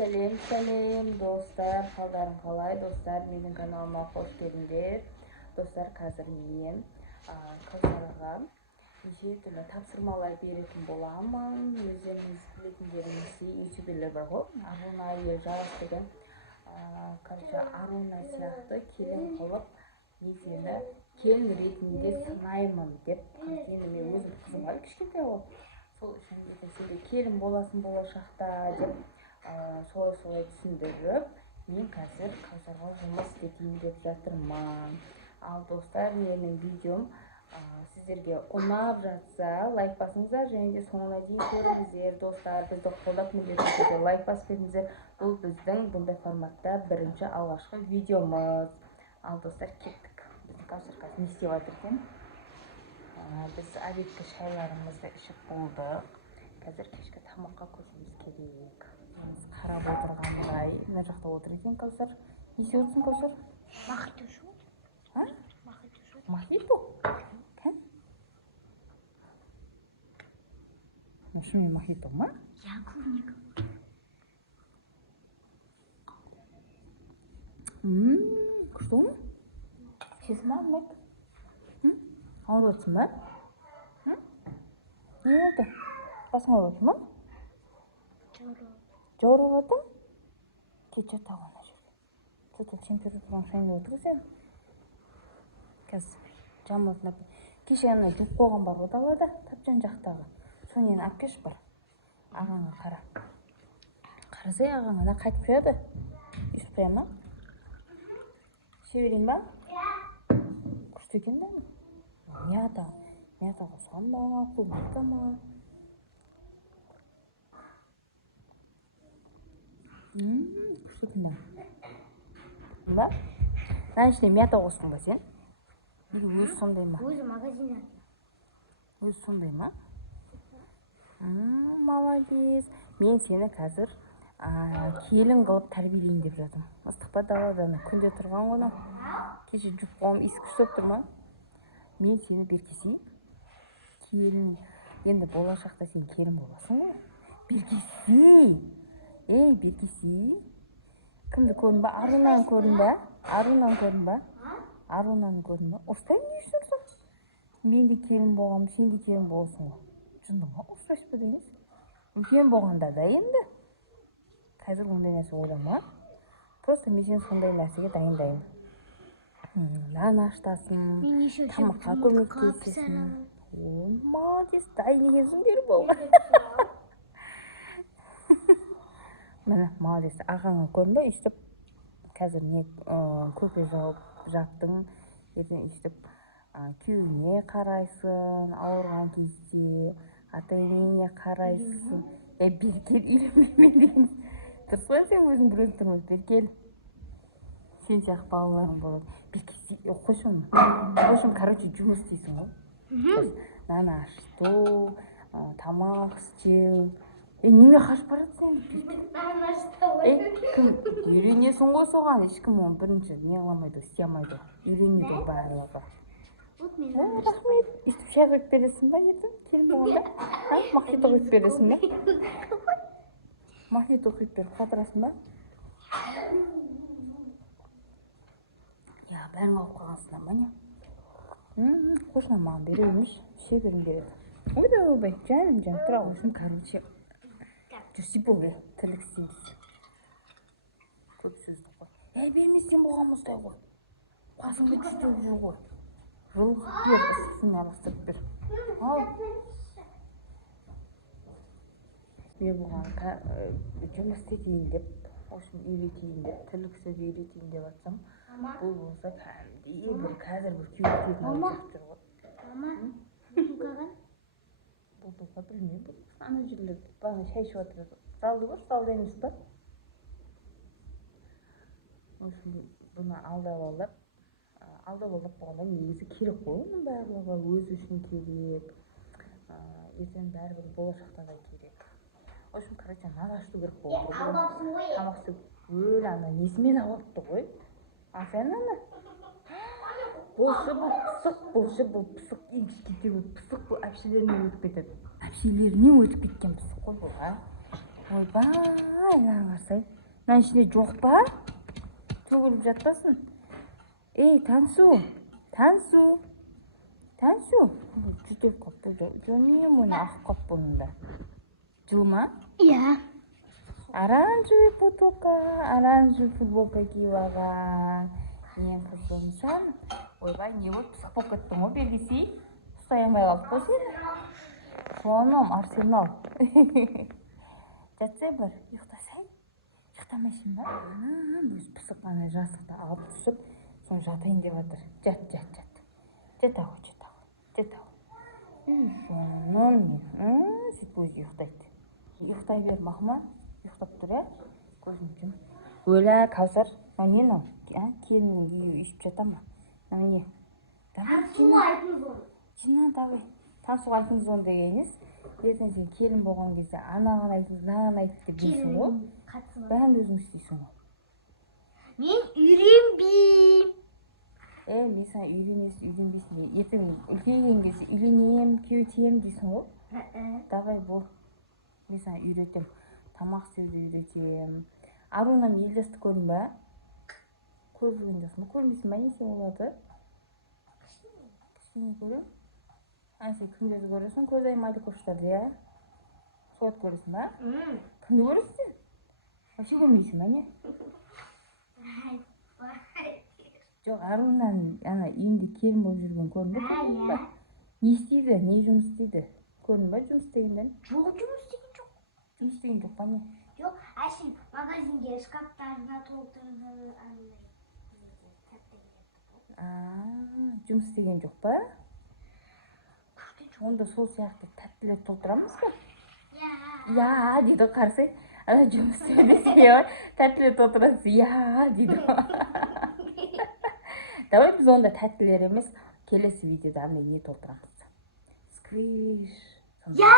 Сәлем достар, қалдарың қалай достар, менің каналыма қош келдіңдер. Достар, қазір мен Кәусарға неше түрлі тапсырмалар беретін боламын. Өздеріңіз білетіндеріңіздей ютуберлер бар ғой, Аруна Жарас деген Аруна сияқты келін қылып, мен сені келін ретінде сынаймын деп, енді мен өзім қызым бар кішкентай ғой, сол үшін сенде келін боласың болашақта деп солай түсіндіріп, мен қазір Кәусарға жұмыс істетейін деп жатырмын. Ал достар, менің видеом сіздерге ұнап жатса, лайк басыңыздар, және де соңына дейін көріңіздер. Достар, бізді қолдап міндетті түрде лайк басып кетіңіздер. Бұл біздің бұндай форматта бірінші алғашқы видеомыз. Ал достар, кеттік. Біздің Кәусар қазір не істеп жатыр екен? Біз обедкі шайларымызды ішіп болдық. Қазір кешкі тамаққа көшуіміз керек. Қарап отырғандай, мына жақта отыр екен Кәусар. Не істеп отырсың, Кәусар? Мохито шу. Мохито? Кім? Шынымен мохито ма? Я клубника. Что ма? Ішесің ба, алмайды? Ауырып отырсың ба? Не болды? Басың ауырып отыр ма? Жауырып отыр? Кет жат ана жерге. Что-то температураң шайнап отыр сен. Қазір жамылтын кеше ана жуып қойған бар ғой далада, Тапжан жақтағы. Соны алып келші бар. Ағаңа қара. Қарасай, ағаң ана қайтып қояды. Үйіп қоя ма? Іше берейін ба? Күшті екен да? Мята қосқан ба? Клубника ма? Күшті екен да? Ба? Мына ішіне мята қостың ба сен? Өзі сондай ма? Өзі магазиннен. Өзі сондай ма? Молодец. Мен сені қазір келін қылып тәрбиелейін деп жатырмын. Ыстық па далада күнде тұрған ғой. Кеше жуып қойғам иісі күшті болып тұр ма? Мен сені беркесейін. Келін. Енді болашақта сен келін боласың ғой. Беркесей. Ей, беркесей. Кімді көрдің ба? Арунаны көрдің ба? Арунаны көрдің ба? Осылай не үшін ұрсың? Мен де келін болғам, сен де келін боласың ғой. Жындың ба? Осылайшы ба дейміз? Үлкен болғанда да енді. Қазір ондай нәрсе ойлама. Просто мен сен сондай нәрсеге дайындаймын. Нан аштасын, тамаққа көмектесесің. Ой, молодец, дайын екенсің бері болған. Міне, молодец, ағаңа көрдің ба? Үстіп, қазір не көпе жақтың, ертең үстіп күйеуіне қарайсың, ауырған кезде, ата-енеңе қарайсың. Беркел, үйленбеймен дегенсің. Дұрыс па, сен өзің бір өзің тұрмыз, Беркел. Сен сияқты балаларың болады. Беркел, қойшы оны. Қойшым, жұмыс істейсің ғой. Нан ашту, тамақ істеу. Неме қашып барады сен? Кім үйленесің ғой соған? Ешкім оны бірінші не қыламайды, істей алмайды. Үйленеді барлығы. Рахмет. Үстіп шай құйып бересің ба ертең? Келін болғанда? Мохито құйып бересің ба? Мохито құйып беріп қатырасың ба? Бәрін алып қалғансыңдар ма не? Қошына маған бере емес, ше берім береді. Ойбай, жаным, тұра қойсын, короче. Жүрсей бол, тірлік істейміз. Көп сөзді қой. Берместен болған мұздай ғой. Қасыңды күштеп жүр ғой. Жылғып бер, ыстықсын арастырып бер. Ал. Мен бұған жұмыс істетейін деп, үйретейін деп, тірлік істеп үйретейін деп атсам, бұл болса кәдімгідей бір қазір бір күйрететін алып жүр ғой. Мама, бұлдылған? Бұлдылға білмей бұл. Ана жерлерді бағана шай ішіп отырады. Залды ғой, залда емес па? Бұны алдап болғанда негізі керек қой, оның барлығы өзі үшін керек. Ертең бәрібір болашақта да керек. В общем, нан ашту керек болды. Тамақ істеп өл ана несімен ауыртты ғой. Сен ана? Болшы бұл пысық, ең кішкентай бұл пысық, бұл әпшелерінен өтіп кетеді. Әпшелерінен өтіп кеткен пысық қой бұл, ойбай мынаны қарасай, мынаның ішінде жоқ па? Төгіліп жатпасын. Ей, Тансу, жүтеп қап бұл не мойны ағып қап бұнында. Жылы ма? Иә. Оранжевый футболка киіп алған. Мен қызымсан. Ойбай, не болып пысық болып кеттің ғой, белгісей. Ұстай алмай қалдық қой сен. Соным, Арсенал. Жатсай бір, ұйықтасай. Ұйықтамайсың ба? Анам, өз пысық ана жастықты алып түсіп, соны жатайын деп жатыр. Жат ау. Соным, сөйтіп өзі ұйықтайды. Ұйықтай бер, мақма. Ұйықтап тұр, ә? Көзін жүм. Өлә, Каусар. Не мынау? Келіннің үйі үйшіп жата ма? Не? Тансуға айтыңыз оны. Жина, давай. Тансуға айтыңыз оны деген емес. Ертең сен келін болған кезде анаған айтыңыз, мынаған айтыңыз деп дейсің ғой. Бәрін өзің істейсің ғой. Мен үйренбеймін. Мен саған үйленбейсің. Ертең үлкейген кезде үйленем, күйеу тием дейсің ғой. Давай бол. Мен саған үйретем. Тамақ істеуді үйретем. Аруна мен Елдасты көрдің ба? Көріп жүрген жоқсың ба? Көрмейсің ба не сен оларды? Кішкене көрем. Сен кімдерді көресің? Көзай Маликовтарды, иә? Соларды көресің ба? Кімді көресің сен? Вообще көрмейсің ба не? Жоқ, Арунаның үйінде келін болып жүрген көрдің ба? Не істейді? Не жұмыс істейді? Көрдің ба жұмыс істегенден? Жоқ, жұмыс істеген жоқ. Жұмыс істеген жоқ па не? Жоқ, әшейін магазинге шкаптарына толтырды. Жұмыс істеген жоқ па? Онда сол сияқты тәттілер толтырамыз ба? Я, дейді қарсай. Жұмыс істемесе, тәттілер толтырамыз. Я, дейді. Давай біз онда тәттілер емес, келесі видеода андай не толтырамыз. Сквиш. Я,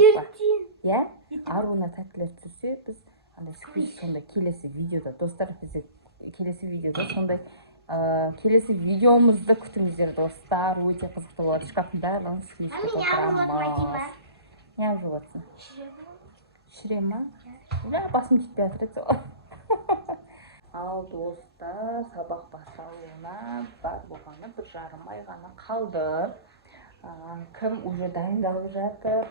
ертең. Я? Аруна тәттілер түссе, біз андай сквиш сонда келесі видеода. Достар, бізде келесі видеода сондай келесі видеомызды күтіңіздер, достар. Өте қызықты болады. Шкафтың барлығын сквишке толтырамыз. Не алып жатсың? Шіре ма? Басым жетпей жатыр еді. Ал достар, сабақ басталуына бар болғаны 1,5 ай ғана қалды. Кім уже дайындалып жатыр?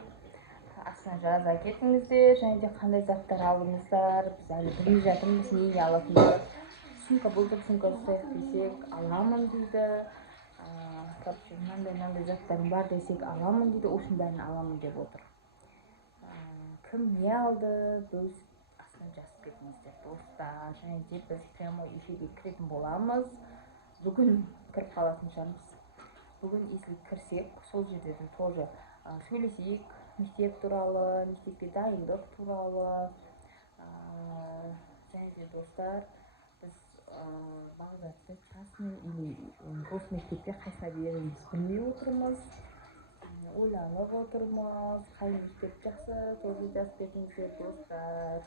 Астына жаза кетіңіздер, және де қандай заттар алдыңыздар. Біз әлі білмей жатырмыз, не алатындар. Сумка былтыр сумка ұстайық десек, аламын дейді. Мынандай заттарым бар десек, аламын дейді. Осының бәрін аламын деп отыр. Кім не алды, біз астына жазып кетіңіздер, достар. Және де біз прямо эфирге кіретін боламыз. Бүгін кіріп қалатын шығармыз. Бүгін если кірсек, сол жерден тоже сөйлесейік. Мектеп туралы, мектепке дайындық туралы. Және де достар, біз бағзатты частный или гос мектепке қайсына береміз білмей отырмыз. Ойланып отырмыз. Қай мектеп жақсы, тоже жазып кетіңіздер, достар.